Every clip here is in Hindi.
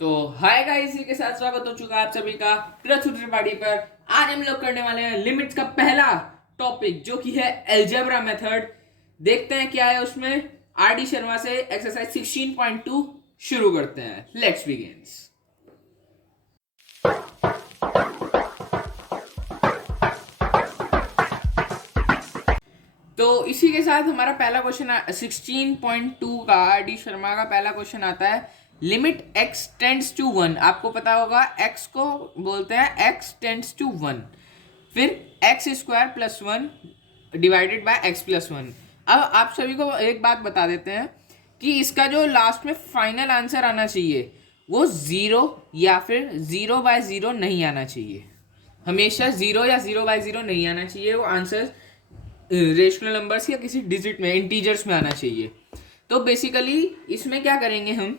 तो हाय गाइस, इसी के साथ स्वागत हो चुका है आप सभी का पृथ्वी त्रिपाठी पर। आज हम लोग करने वाले हैं लिमिट्स का पहला टॉपिक जो कि है अलजेब्रा मेथड। देखते हैं क्या है उसमें। आर डी शर्मा से एक्सरसाइज 16.2 शुरू करते हैं। Let's begin. तो इसी के साथ हमारा पहला क्वेश्चन 16.2 का आर डी शर्मा का पहला क्वेश्चन आता है। Limit x tends to 1। आपको पता होगा x को बोलते हैं x टेंड्स टू 1, फिर x square plus 1 divided by x प्लस 1। अब आप सभी को एक बात बता देते हैं कि इसका जो लास्ट में फाइनल आंसर आना चाहिए वो 0 या फिर 0/0 नहीं आना चाहिए। हमेशा 0 या 0/0 नहीं आना चाहिए। वो आंसर रेशनल नंबर्स या किसी डिजिट में, इंटीजर्स में आना चाहिए। तो बेसिकली इसमें क्या करेंगे हम,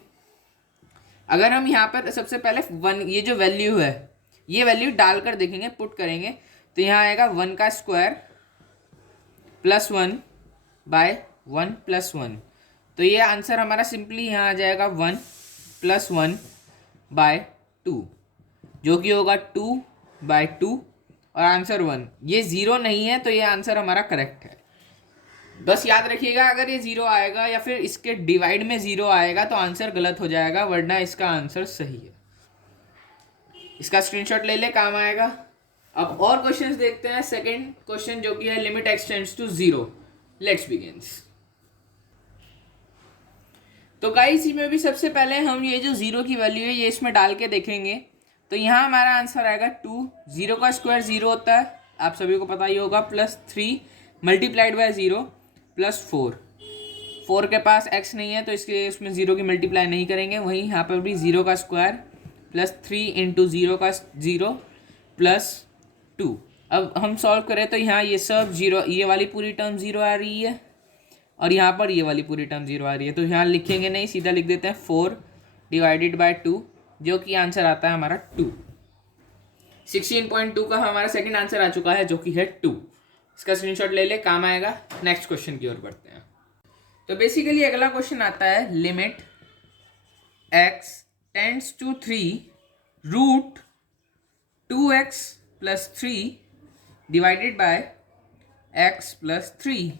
अगर हम यहाँ पर सबसे पहले 1, ये जो वैल्यू है ये वैल्यू डालकर देखेंगे, पुट करेंगे तो यहाँ आएगा 1 का स्क्वायर प्लस 1 बाय 1 प्लस 1। तो ये आंसर हमारा सिंपली यहाँ आ जाएगा 1 प्लस 1 बाय 2, जो कि होगा 2/2 और आंसर 1। ये 0 नहीं है तो ये आंसर हमारा करेक्ट है। बस याद रखिएगा, अगर ये 0 आएगा या फिर इसके डिवाइड में 0 आएगा तो आंसर गलत हो जाएगा, वरना इसका आंसर सही है। इसका स्क्रीनशॉट ले ले, काम आएगा। अब और क्वेश्चंस देखते हैं। सेकंड क्वेश्चन जो कि है limit x tends to 0। Let's begin. तो गाइस इसमें भी सबसे पहले हम ये जो 0 की वैल्यू है ये इसमें डाल के देखेंगे। तो यहाँ हमारा आंसर आएगा 2। 0 का स्क्वायर 0 होता है, आप सभी को पता ही होगा, प्लस 3 मल्टीप्लाइड बाय 0 प्लस 4 के पास x नहीं है तो इसके उसमें 0 की मल्टीप्लाई नहीं करेंगे। वहीं यहाँ पर भी 0 का स्क्वायर प्लस 3 इंटू 0 का 0 प्लस 2। अब हम सॉल्व करें तो यहाँ ये सब 0, ये वाली पूरी टर्म 0 आ रही है और यहाँ पर ये वाली पूरी टर्म 0 आ रही है। तो यहाँ लिखेंगे नहीं, सीधा लिख देते हैं 4 डिवाइडेड बाय 2, जो कि आंसर आता है हमारा 2। 16.2 का हमारा सेकंड आंसर आ चुका है जो कि है 2। इसका स्क्रीनशॉट ले ले, काम आएगा। नेक्स्ट क्वेश्चन की ओर बढ़ते हैं। तो बेसिकली अगला क्वेश्चन आता है limit x tends to 3 root 2x plus 3 divided by x plus 3।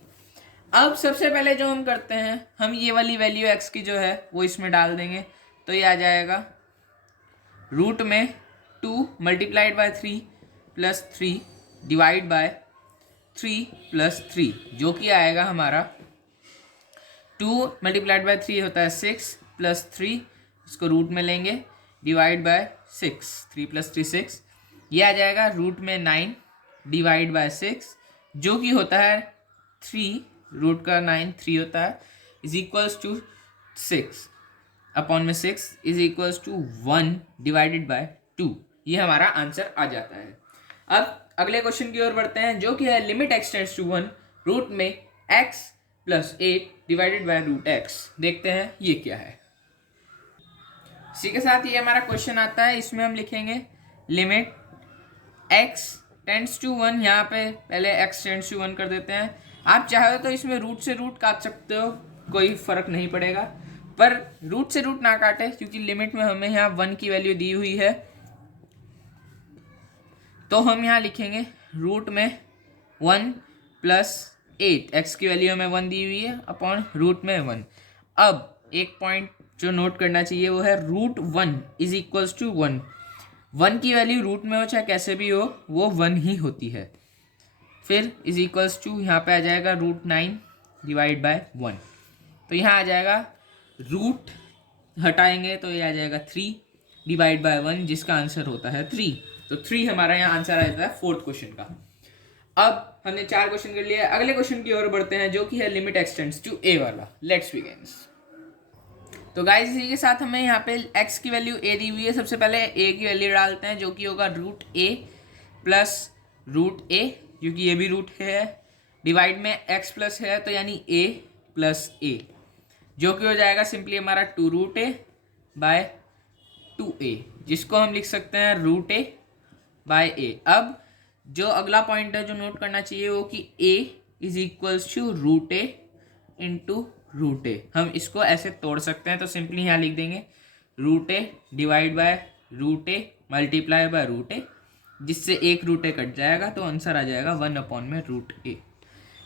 अब सबसे पहले जो हम करते हैं, हम ये वाली वैल्यू x की जो है वो इसमें डाल देंगे। तो ये आ जाएगा रूट में 2 multiplied by 3 plus 3 divide by 3 plus 3, जो कि आएगा हमारा 2 मल्टीप्लाइड बाय 3 होता है 6 प्लस 3, इसको रूट में लेंगे डिवाइड बाय 6, 3 प्लस 3 6। ये आ जाएगा रूट में 9 डिवाइड बाय 6, जो कि होता है 3, रूट का 9 3 होता है, इज इक्वल्स टू 6 अपॉन में 6 is equals to 1 divided by 2। ये हमारा आंसर आ जाता है। अब अगले क्वेश्चन की ओर बढ़ते हैं जो कि है limit x tends to 1 root में x plus 8 divided by root x। देखते हैं ये क्या है। इसी के साथ ये हमारा क्वेश्चन आता है, इसमें हम लिखेंगे लिमिट x टेंड्स टू 1। यहाँ पे पहले x टेंड्स टू 1 कर देते हैं। आप चाहे तो इसमें रूट से रूट काट सकते हो, कोई फर्क नहीं पड़ेगा, पर रूट से रूट ना काटे क्योंकि लिमिट में हमें यहाँ 1 की वैल्यू दी हुई है। तो हम यहाँ लिखेंगे रूट में 1 प्लस 8, x की वैल्यू हमें 1 दी हुई है, अपॉन रूट में 1। अब एक पॉइंट जो नोट करना चाहिए वो है रूट 1 इज इक्वल्स टू 1। 1 की वैल्यू रूट में हो चाहे कैसे भी हो वो 1 ही होती है। फिर इज इक्वल्स टू यहाँ पे आ जाएगा रूट 9 डिवाइड बाय 1। तो यहाँ आ जाएगा रूट हटाएंगे तो ये आ जाएगा 3 डिवाइड बाय 1, जिसका आंसर होता है 3। तो 3 हमारा यहाँ आंसर आ जाता है फोर्थ क्वेश्चन का। अब हमने 4 क्वेश्चन कर लिए। अगले क्वेश्चन की ओर बढ़ते हैं जो कि है limit x tends to a वाला। Let's begin. तो गाइस इसी के साथ हमें यहाँ पे x की वैल्यू a दी हुई है। सबसे पहले a की वैल्यू डालते हैं जो कि होगा root a plus root a, क्योंकि ये भी रूट है, डिवाइड में x प्लस है तो यानी a प्लस a, जो कि हो जाएगा सिंपली हमारा 2 रूट a बाय 2a, जिसको हम लिख सकते हैं रूट a बाय a। अब जो अगला पॉइंट है जो नोट करना चाहिए वो कि a is equals to root a into root a। हम इसको ऐसे तोड़ सकते हैं तो सिंपली यहाँ लिख देंगे root A divide by root A multiply by root A, जिससे एक रूट ए कट जाएगा तो आंसर आ जाएगा 1/√a।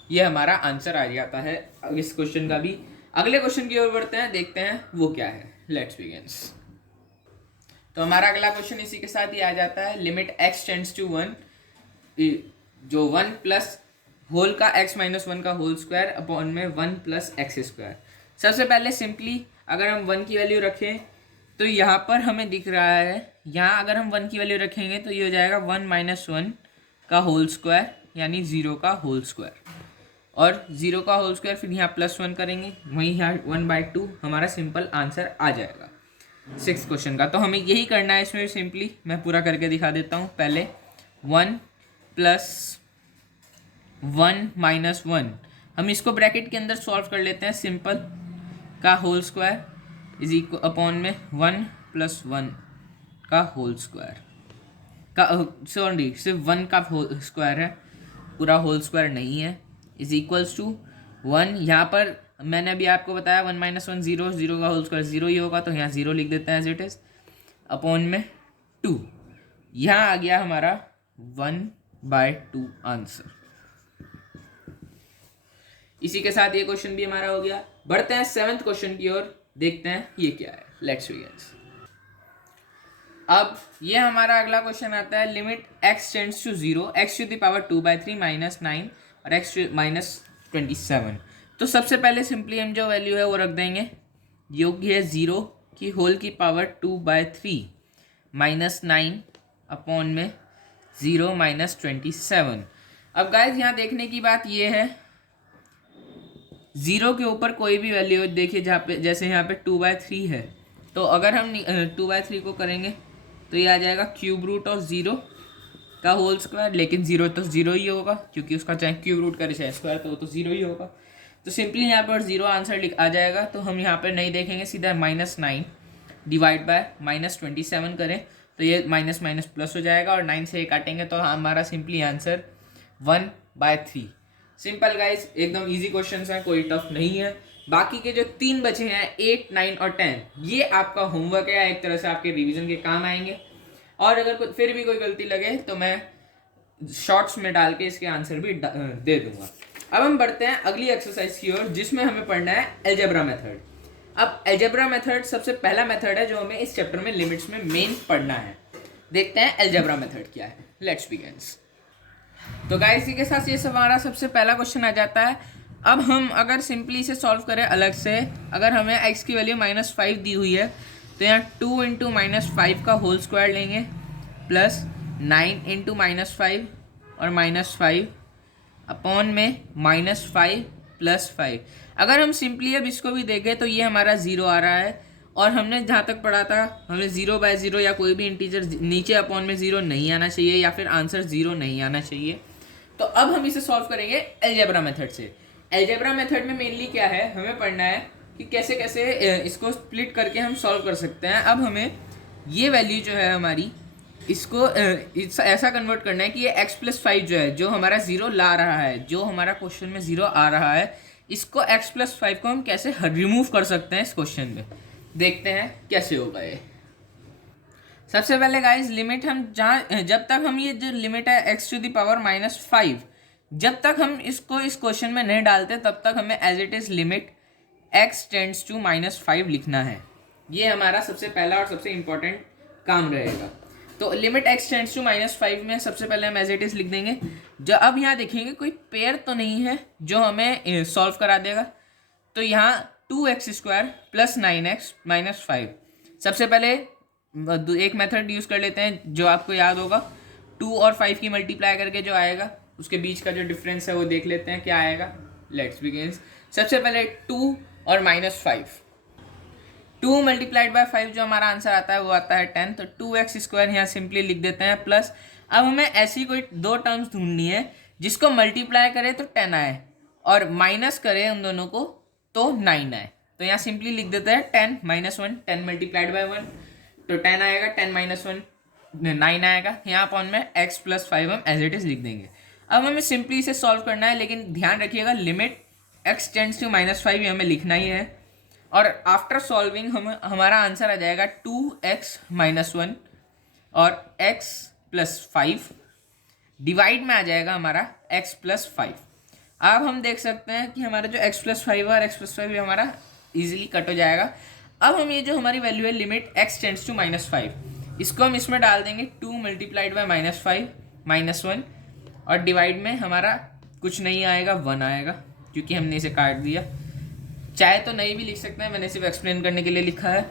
ये हमारा आंसर आ जाता है इस क्वेश्चन का भी। अगले क्वेश्चन की ओर बढ़ते हैं, देखते हैं वो क्या है। Let's begin. तो हमारा अगला क्वेश्चन इसी के साथ ही आ जाता है, लिमिट x टेंड्स टू 1, जो 1 प्लस होल का x माइनस 1 का होल स्क्वायर अपॉन में 1 प्लस एक्स स्क्वायर। सबसे पहले सिंपली अगर हम 1 की वैल्यू रखें तो यहाँ पर हमें दिख रहा है, यहाँ अगर हम 1 की वैल्यू रखेंगे तो ये हो जाएगा 1 माइनस 1 का होल स्क्वायर यानी 0 का होल स्क्वायर, और 0 का होल स्क्वायर फिर यहाँ +1 करेंगे, वहीं यहाँ 1/2 हमारा सिंपल आंसर आ जाएगा 6 क्वेश्चन का। तो हमें यही करना है इसमें सिंपली, मैं पूरा करके दिखा देता हूँ। पहले 1 + 1 - 1, हम इसको ब्रैकेट के अंदर सॉल्व कर लेते हैं। सिंपल का whole square is equal upon में 1 + 1 का होल स्क्वायर का, सॉरी सिर्फ 1 का होल स्क्वायर है, पूरा होल स्क्वायर नहीं है, इज इक्वल्स टू 1। यहाँ पर मैंने अभी आपको बताया 1 - 1 0, 0 का होल स्क्वायर 0 ही होगा, तो यहाँ 0 लिख देते हैं एज इट इज, अपॉन में 2। यहाँ आ गया हमारा 1/2 आंसर। इसी के साथ ये क्वेश्चन भी हमारा हो गया। बढ़ते हैं 7th क्वेश्चन की ओर, देखते हैं ये क्या है। Let's begin. अब ये हमारा अगला क्वेश्चन आता है, limit x tends to 0, x⁴ -9 और x -27। तो सबसे पहले सिंपली हम जो वैल्यू है वो रख देंगे, जो कि है 0 की होल की पावर 2/3 -9 अपॉन में 0 -27। अब गाइस यहाँ देखने की बात ये है, 0 के ऊपर कोई भी वैल्यू देखिए, जहाँ पे जैसे यहाँ पे 2/3 है, तो अगर हम 2/3 को करेंगे तो ये आ जाएगा क्यूब रूट ऑफ 0 का होल स्क्वायर, लेकिन 0 तो 0 ही होगा क्योंकि उसका चाहे क्यूब रूट करे चाहे स्क्वायर, तो वो तो 0 ही होगा। तो सिंपली यहाँ पर 0 आंसर आ जाएगा। तो हम यहाँ पर नहीं देखेंगे, सीधा -9 डिवाइड बाय -27 करें तो ये माइनस माइनस प्लस हो जाएगा, और 9 से ये काटेंगे तो हमारा सिंपली आंसर 1/3। सिंपल गाइस, एकदम इजी क्वेश्चन है, कोई टफ नहीं है। बाकी के जो 3 बचे हैं 8, 9 और 10, ये आपका होमवर्क है, एक तरह से आपके रिवीजन के काम आएंगे। और अगर फिर भी कोई गलती लगे तो मैं शॉर्ट्स में डाल के इसके आंसर भी दे दूंगा। अब हम बढ़ते हैं अगली एक्सरसाइज की ओर, जिसमें हमें पढ़ना है अलजेब्रा मेथड। अब अलजेब्रा मेथड सबसे पहला मेथड है जो हमें इस चैप्टर में लिमिट्स में मेन पढ़ना है। देखते हैं अलजेब्रा मेथड क्या है। Let's begin. तो गाइस इसी के साथ ये हमारा सबसे पहला क्वेश्चन आ जाता है। अब हम अगर सिंपली इसे सॉल्व करें अलग से, अगर हमें x की वैल्यू -5 दी हुई है तो यहाँ 2 × -5 का होल स्क्वायर लेंगे, प्लस 9 × -5 और -5 अपॉन में -5 + 5। अगर हम सिंपली अब इसको भी देखें तो ये हमारा 0 आ रहा है, और हमने जहाँ तक पढ़ा था हमें 0/0 या कोई भी इंटीजर नीचे अपॉन में 0 नहीं आना चाहिए, या फिर आंसर 0 नहीं आना चाहिए। तो अब हम इसे सॉल्व करेंगे अलजेब्रा मेथड से। अलजेब्रा मेथड में मेनली क्या है, हमें पढ़ना है कि कैसे कैसे इसको स्प्लिट करके हम सॉल्व कर सकते हैं। अब हमें ये वैल्यू जो है हमारी, इसको ऐसा कन्वर्ट करना है कि ये x + 5 जो है, जो हमारा 0 ला रहा है, जो हमारा क्वेश्चन में 0 आ रहा है, इसको x + 5 को हम कैसे रिमूव कर सकते हैं इस क्वेश्चन में। देखते हैं कैसे होगा ये। सबसे पहले गाइस लिमिट हम जब तक हम ये जो लिमिट है x⁵ -5, जब तक हम इसको इस क्वेश्चन में नहीं डालते तब तक हमें as it is limit x tends to -5 लिखना है। ये हमारा सबसे पहला और सबसे इम्पोर्टेंट काम रहेगा। तो लिमिट x टेंड्स टू -5 में सबसे पहले हम एज इट इज लिख देंगे। जो अब यहाँ देखेंगे कोई पेयर तो नहीं है जो हमें सॉल्व करा देगा, तो यहाँ 2x² + 9x - 5। सबसे पहले एक मेथड यूज़ कर लेते हैं जो आपको याद होगा, 2 और 5 की मल्टीप्लाई करके जो आएगा उसके बीच का जो डिफरेंस है वो देख लेते हैं क्या आएगा। Let's begin. सबसे पहले 2 और -5, 2 × 5 जो हमारा आंसर आता है वो आता है 10। तो 2x² यहाँ सिंपली लिख देते हैं, प्लस अब हमें ऐसी कोई 2 टर्म्स ढूंढनी है जिसको मल्टीप्लाई करें तो 10 आए और माइनस करें उन दोनों को तो 9 आए। तो यहाँ सिंपली लिख देते हैं 10 - 1, 10 × 1 तो 10 आएगा, 10 - 1 9 आएगा। यहाँ अपॉन में x + 5 हम एज इट इज लिख देंगे। अब हमें सिंपली इसे सॉल्व करना है, लेकिन ध्यान रखिएगा लिमिट x टेंड्स टू -5 ये हमें लिखना ही है, और आफ्टर सॉल्विंग हमारा आंसर आ जाएगा 2x-1 और x+5 डिवाइड में आ जाएगा हमारा x+5। अब हम देख सकते हैं कि हमारा जो x+5 और x+5 हमारा इजीली कट हो जाएगा। अब हम ये जो हमारी वैल्यू है लिमिट x टेंड्स टू -5, इसको हम इसमें डाल देंगे 2 मल्टीप्लाइड बाय -5 -1 और डिवाइड में हमारा कुछ नहीं आएगा, 1 आएगा क्योंकि हमने इसे काट दिया। चाहे तो नहीं भी लिख सकते हैं, मैंने सिर्फ एक्सप्लेन करने के लिए लिखा है।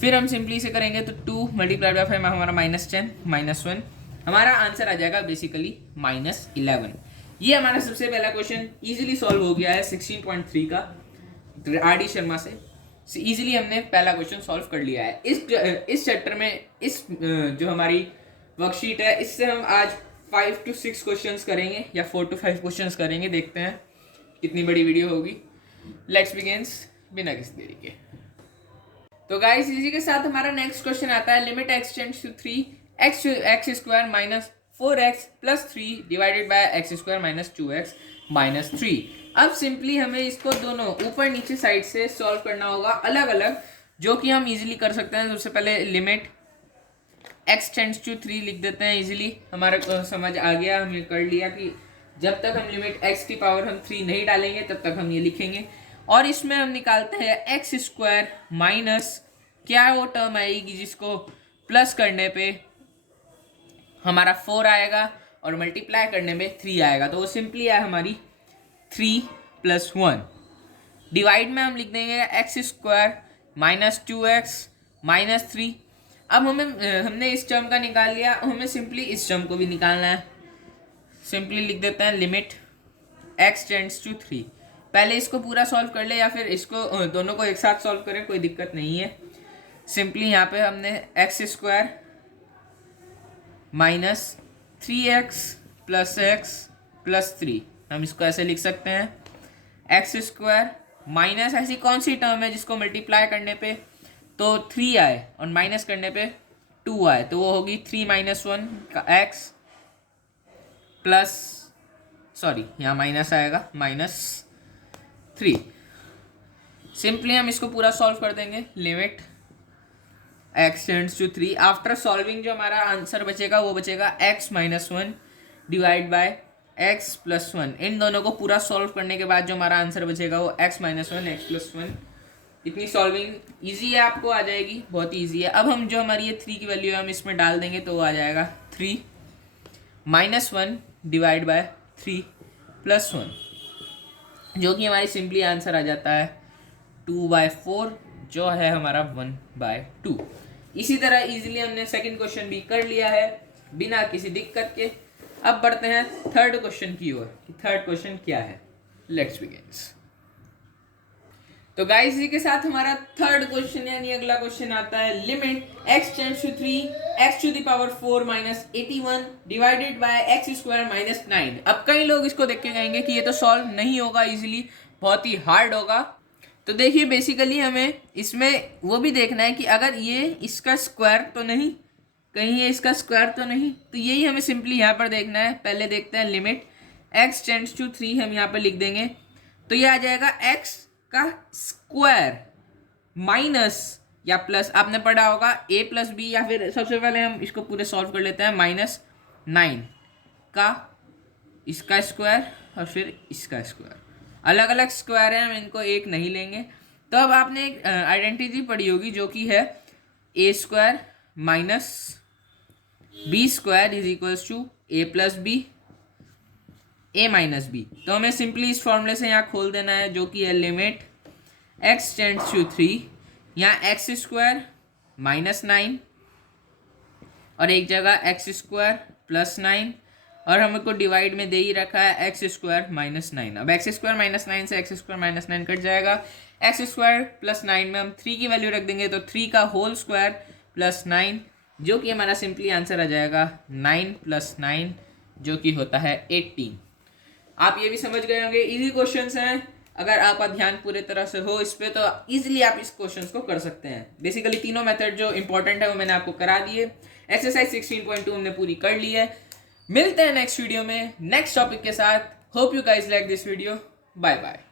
फिर हम सिंपली इसे करेंगे तो 2 मल्टीप्लाइड बाय 5 हमारा -10 -1, हमारा आंसर आ जाएगा बेसिकली -11। ये हमारा सबसे पहला क्वेश्चन इजीली सॉल्व हो गया है 16.3 का आर.डी. शर्मा से। इजीली हमने पहला क्वेश्चन सॉल्व कर लिया है। इस चैप्टर में इस जो हमारी वर्कशीट है इससे हम आज 5 to 6 क्वेश्चंस करेंगे या 4 to 5 क्वेश्चंस करेंगे, देखते हैं कितनी बड़ी वीडियो होगी। लेट्स बिगिंस बिना किसी देरी के। तो गाइस इसी के साथ हमारा नेक्स्ट क्वेश्चन आता है limit x tends to 3 x² minus 4x plus 3 divided by x² minus 2x minus 3। अब सिंपली हमें इसको दोनों ऊपर नीचे साइड से सॉल्व करना होगा अलग अलग, जो कि हम इजीली कर सकते हैं। सबसे पहले लिमिट x टेंड्स टू 3 लिख देते हैं। इजीली हमारे को समझ आ गया, हमने कर लिया कि जब तक हम लिमिट x की पावर हम 3 नहीं डालेंगे तब तक हम ये लिखेंगे। और इसमें हम निकालते हैं x² माइनस क्या वो टर्म आएगी जिसको प्लस करने पे हमारा 4 आएगा और मल्टीप्लाई करने में 3 आएगा, तो वो सिंपली है हमारी 3 + 1। डिवाइड में हम लिख देंगे x² माइनस 2x माइनस 3। अब हमने इस टर्म का निकाल लिया, हमें सिंपली इस टर्म को भी निकालना है। सिंपली लिख देते हैं लिमिट x टेंड्स टू 3। पहले इसको पूरा सॉल्व कर ले या फिर इसको दोनों को एक साथ सॉल्व करें, कोई दिक्कत नहीं है। सिंपली यहाँ पे हमने x² minus 3x plus x plus 3, हम इसको ऐसे लिख सकते हैं x² माइनस ऐसी कौन सी टर्म है जिसको मल्टीप्लाई करने पे तो 3 आए और माइनस करने पे 2 आए, तो वो होगी 3 - 1 का x प्लस सॉरी यहाँ माइनस आएगा -3। सिंपली हम इसको पूरा सॉल्व कर देंगे limit x tends to 3। After solving जो हमारा आंसर बचेगा वो बचेगा x - 1 डिवाइड बाय x प्लस 1। इन दोनों को पूरा सॉल्व करने के बाद जो हमारा आंसर बचेगा वो x - 1 x प्लस 1। इतनी सॉल्विंग इजी है, आपको आ जाएगी, बहुत ईजी है। अब हम जो हमारी ये 3 की वैल्यू है हम इसमें डाल देंगे तो वो आ जाएगा 3 - 1 डिवाइड बाय 3 प्लस 1, जो कि हमारी सिंपली आंसर आ जाता है 2/4, जो है हमारा 1/2। इसी तरह इजीली हमने सेकंड क्वेश्चन भी कर लिया है बिना किसी दिक्कत के। अब बढ़ते हैं थर्ड क्वेश्चन की ओर कि थर्ड क्वेश्चन क्या है। Let's begin. तो गाइस इसी के साथ हमारा थर्ड क्वेश्चन यानी अगला क्वेश्चन आता है limit x tends to 3 x⁴ minus 81 divided by x² minus 9। अब कई लोग इसको देख के कहेंगे कि ये तो सॉल्व नहीं होगा इजीली, बहुत ही हार्ड होगा। तो देखिए बेसिकली हमें इसमें वो भी देखना है कि अगर ये इसका स्क्वायर तो नहीं, कहीं ये इसका स्क्वायर तो नहीं, तो यही हमें सिंपली यहाँ पर देखना है। पहले देखते हैं लिमिट x टेंड्स टू 3, हम यहाँ पर लिख देंगे तो ये आ जाएगा x का स्क्वायर माइनस या प्लस, आपने पढ़ा होगा a + b, या फिर सबसे पहले हम इसको पूरे सॉल्व कर लेते हैं -9 का इसका स्क्वायर और फिर इसका स्क्वायर। अलग अलग स्क्वायर है, हम इनको एक नहीं लेंगे। तो अब आपने एक आइडेंटिटी पढ़ी होगी जो कि है a² minus b² is equals to a + b a minus B. तो हमें सिंपली इस फॉर्मूले से यहाँ खोल देना है जो कि है लिमिट x टेंड्स टू 3, यहाँ x² माइनस 9 और एक जगह x² प्लस 9 और हमको डिवाइड में दे ही रखा है x² माइनस 9। अब x² माइनस 9 से x² माइनस 9 कट जाएगा, x² प्लस 9 में हम 3 की वैल्यू रख देंगे तो 3 का होल स्क्वायर प्लस 9, जो कि हमारा सिंपली आंसर आ जाएगा 9 + 9, जो कि होता है 18। आप ये भी समझ गए होंगे, इजी क्वेश्चंस हैं। अगर आपका ध्यान पूरे तरह से हो इस पे तो इजीली आप इस क्वेश्चंस को कर सकते हैं। बेसिकली तीनों मेथड जो इंपॉर्टेंट है वो मैंने आपको करा दिए। एक्सरसाइज 16.2 हमने पूरी कर ली है। मिलते हैं नेक्स्ट वीडियो में नेक्स्ट टॉपिक के साथ। Hope you guys like this video. Bye bye.